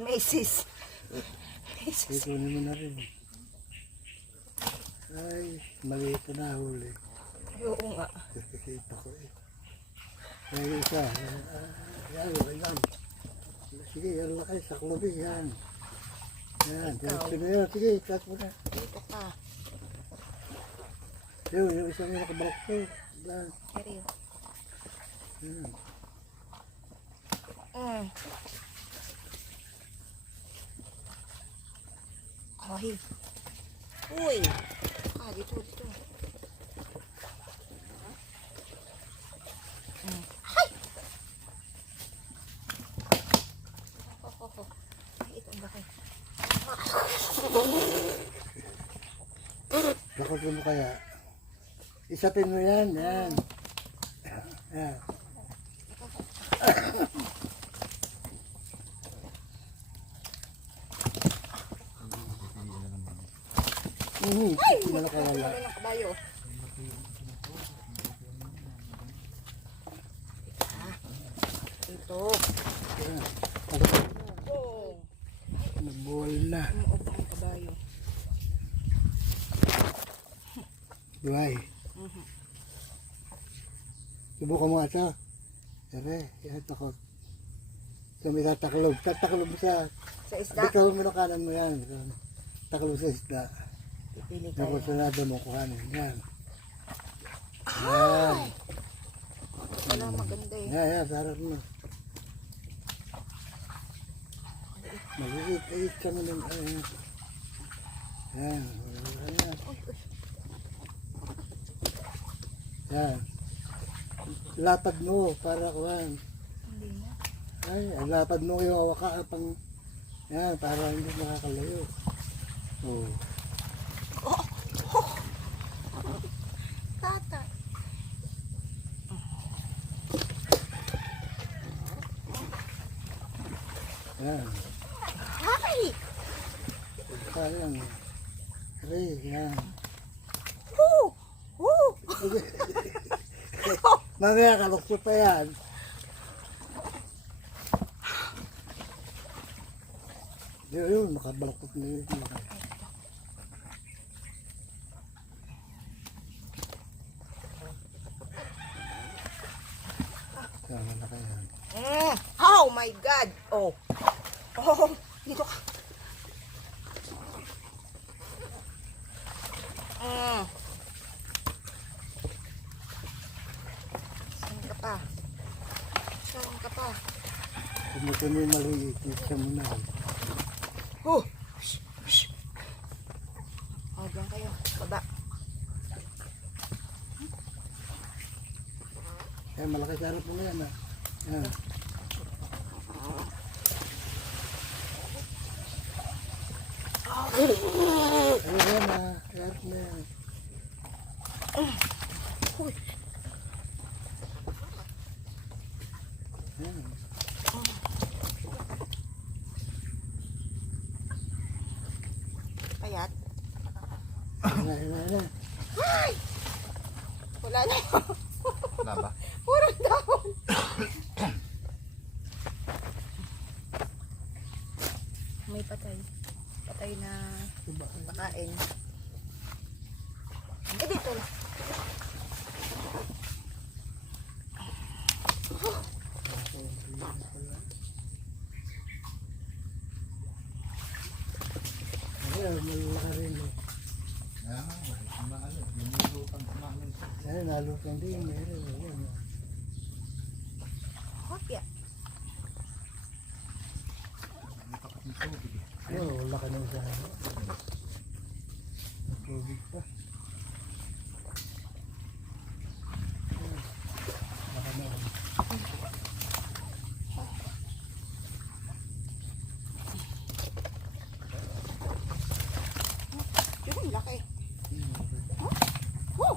Macy's. Macy's. Ito naman na rin. Ay, maliit na huli. Oo nga. Nakikita ko eh. May isa. Yan, yan. Sige, yan lang kayo sa klubi. Yan. Yan. Yan. Sige, ikat mo na. Dito ka. Yung isang nakabalak ko. Yan. Seryo. Yan. Ay. Uy. Dito. Ay! Ito ang bakit. Bakit mo kaya? Isapin mo yan. Yan. Yan. Ay! Malakawala. Ng kabayo. Ito. Oh. Nagbuwal na. Umuupo ang kabayo. Duhay. Subukan mo ito. Siyempre, yan takot. So may tataklob. Tataklob mo sa Isda. bitawan mo na kanan mo yan. Taklob sa isda. Pipili tayo. Tapos sunado mo kuhanin. Yan. Yan. Wala maganda eh. Yan, sarap mo. Magigit ka mo ng yan. Yan. Yan. Yan. Lapad mo para kuhan. Hindi na. Ay, lapad mo yung awaka pang yan, para hindi nakakalayo. Oh. Tata. Yan. Ay! Sayang. Re, yan. Woo! Woo! Mamaya kalukso pa yan. Yun, makabalakot na yun. Sama na kayo. Oh my God! Oh! Oh! Dito ka. Saan ka pa? Saan ka pa? Kumusta mo yung maliit, isa mo na. Oh! Oh, diyan kayo. Baba. Kaya malaki sa harap mo na yan, ha. Yan. Ayun yan, ha. Harap na yan. Uy! Yan. Payat. Yan. Ay! Wala na. Wala ba? Puro dahon. May patay. Patay na pakain. Dito lang. Ayan, malaki rin. Ayan, nalutang din. Ayan. Hopya. Oo, laki na sa tubig pa. Laki na. Yun, laki. Oh!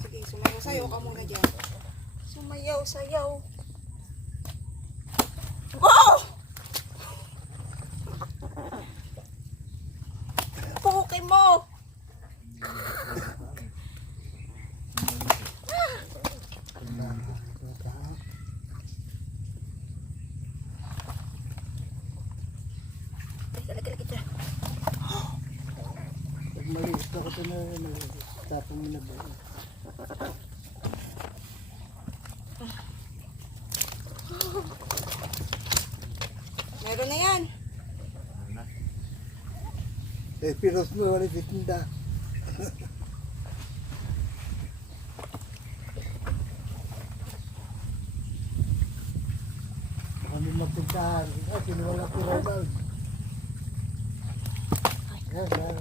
Sige, sumayaw-sayaw ka muna dyan. Sumayaw-sayaw. Oh! Puki mo! Gusto ko ito na tapong mo na ba? Meron na yan. Eh, pinos mo, wala titinda. Kami magpuntahan. Kinuwala ko Ronald. Yan.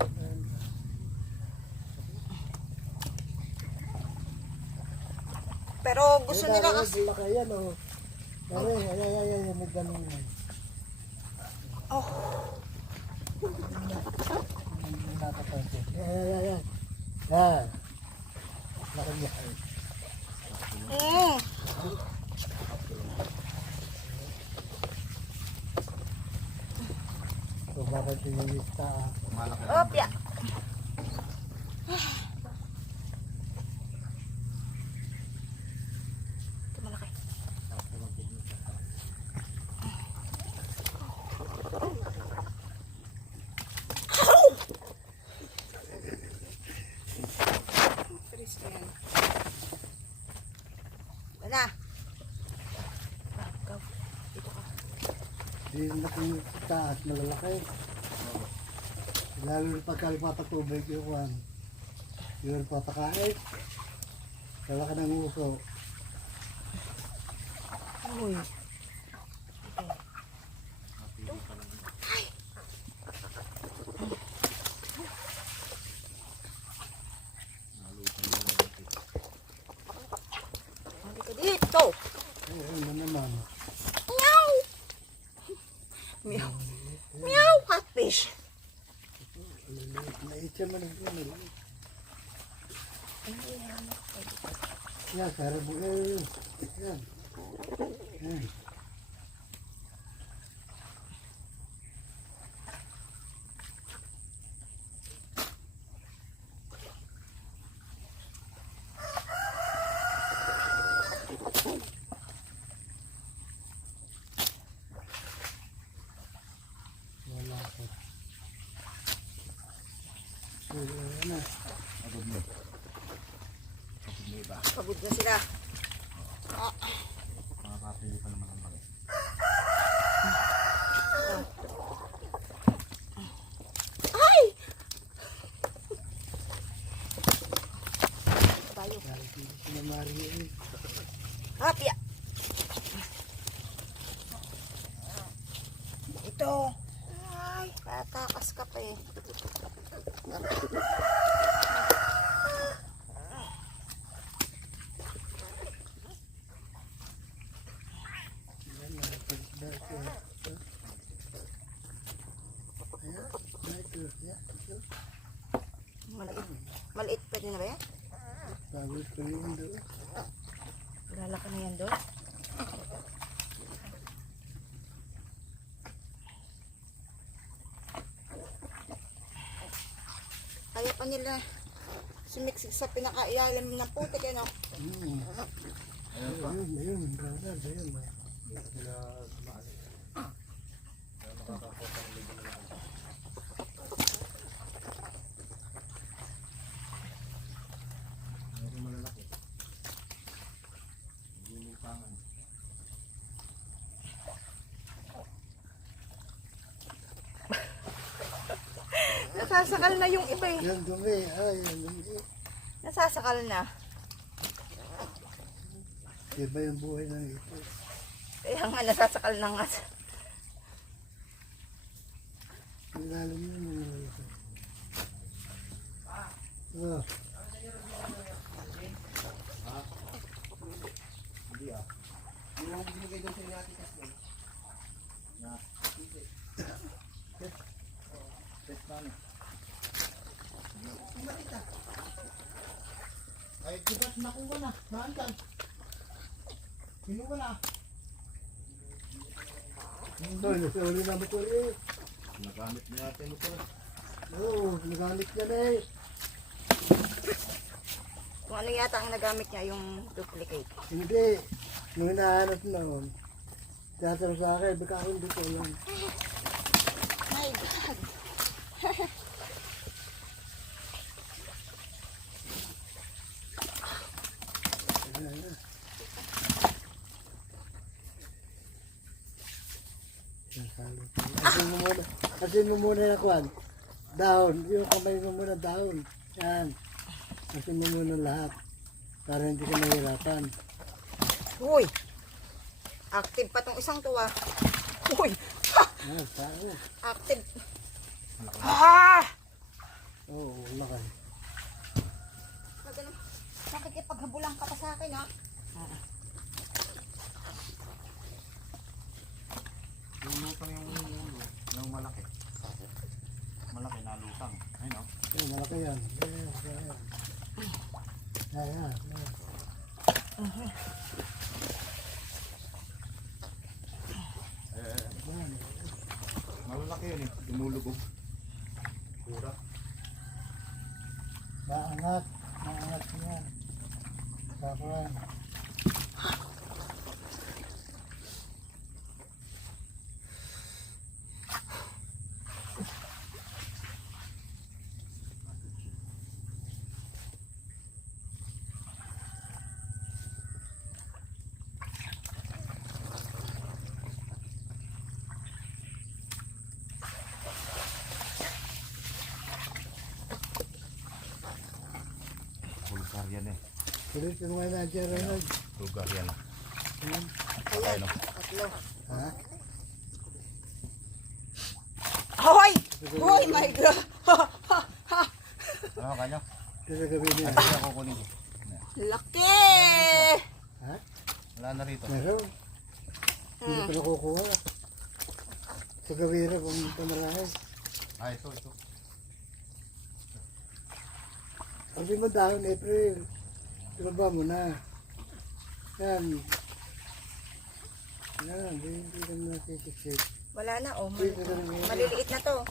Pero gusto nila kasi... Wala kaya, no? Dami, ay, may ganun yan. Oh, Nakakapansin. Yan. Yan. Laki niya. mm. So, bakit sinilista? Opya. Ito malaki. Paris na yan. Wala. Go. Dito ka. Di na kung taas, malalaki. Lalo na pagka ipapatubig yung one. Yung papakain. Kalaki ng uso. Uy. Halika dito. Ayun na naman. Meow. Meow. Meow, catfish. Mait siya man ang ulo. Yan, karibu. Yan. Yan. Wala ko. Ayan na. Pagod na sila. Makakapili pa naman ang bagay. Ay! Tayo. Sinamari yun. Hapya. Ito. Ay, tatakas ka pa eh. Maliit. Maliit pa din na ba yan? Bago ko yun doon. Lalaki na yan doon. Kaya pa nila sumiksik sa pinakailalim ng putik eh, no? Ayun, Ronald, ayun. Medyo malalaki. Lulupangan. Nasasakal na yung iba eh. Yan dumi, yan dumi. Nasasakal na. Iba yung buhay ng ito. Kaya nga nasasakal na nga. Ang lalim yun yung ito. Oh. Hindi ah. Yung binigay doon sa inyo natin kasi. Na. Test namin. Ay, diba't nakuha na. Naantan. Kinuha na. Ito, nasa uli na mo ko eh. Nagamit niya natin ito. Oo, nagamit niya na eh. Kung ano yata ang nagamit niya, yung duplicate. Hindi. Nung hinahanap noon, tatanong sa akin, baka ako hindi ko alam. My God. Kasi mo muna yung kwan. Dahon. Yung kamay mo muna dahon. Yan. Kasi mo muna lahat. Para hindi ka mahirapan. Uy! Active pa tong isang to ah. Uy! Ha! Yan, tao. Active. Ah! Oo, laki. Nakikipaghabulan ka pa sa akin ha. Lulutang yung ulo. Yung malaki. Malaki na lutang. Ayun o. Yan, malaki yan. Yan, yan. Yan. Malalaki yun eh. Lumulubog. Pura. Maangat. Maangat yan. Kapan. Pulsar yan eh. Tuloy mo nga na dyan, Ronald. Lugar yan. Ayan. Tatlo. Ha? Hoy! Hoy my God! Ano kanyo? Kasi gabi niya. Ano yung kukunin ko? Laki! Ha? Wala na rito. Meron. Hindi ko nakukuha. Sa gawira kung pamalaki. Ah, ito. Sabi mo dahon, April. Tulaba mo na. Yan. Yan, hindi ka na nakikisip. Wala na oh. Hindi ka na Maliliit na to.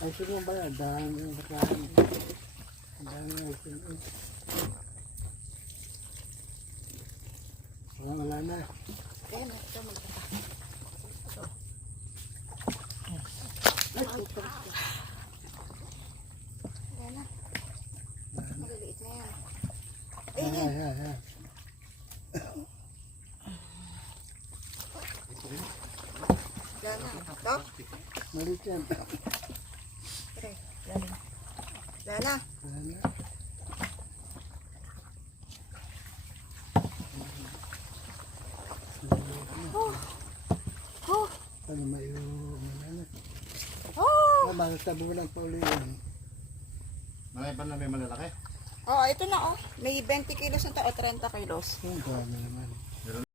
Ay, sino ba yan? Dahon yung bakahan. Dahon yung isin. Wala na. Ayan, ito magpapa. Ay, puto. Ayan na. Maliliit na yan. Ayan. Wala na. Ito? Malit yan. Pre, wala na. Wala na. Wala na. Oh! Ano may ano? Oh! Bakit sa bulan pa uli yun? Marami pa na may malalaki? Oh, ito na oh. May 20 kilos na to o 30 kilos. Ang dami naman.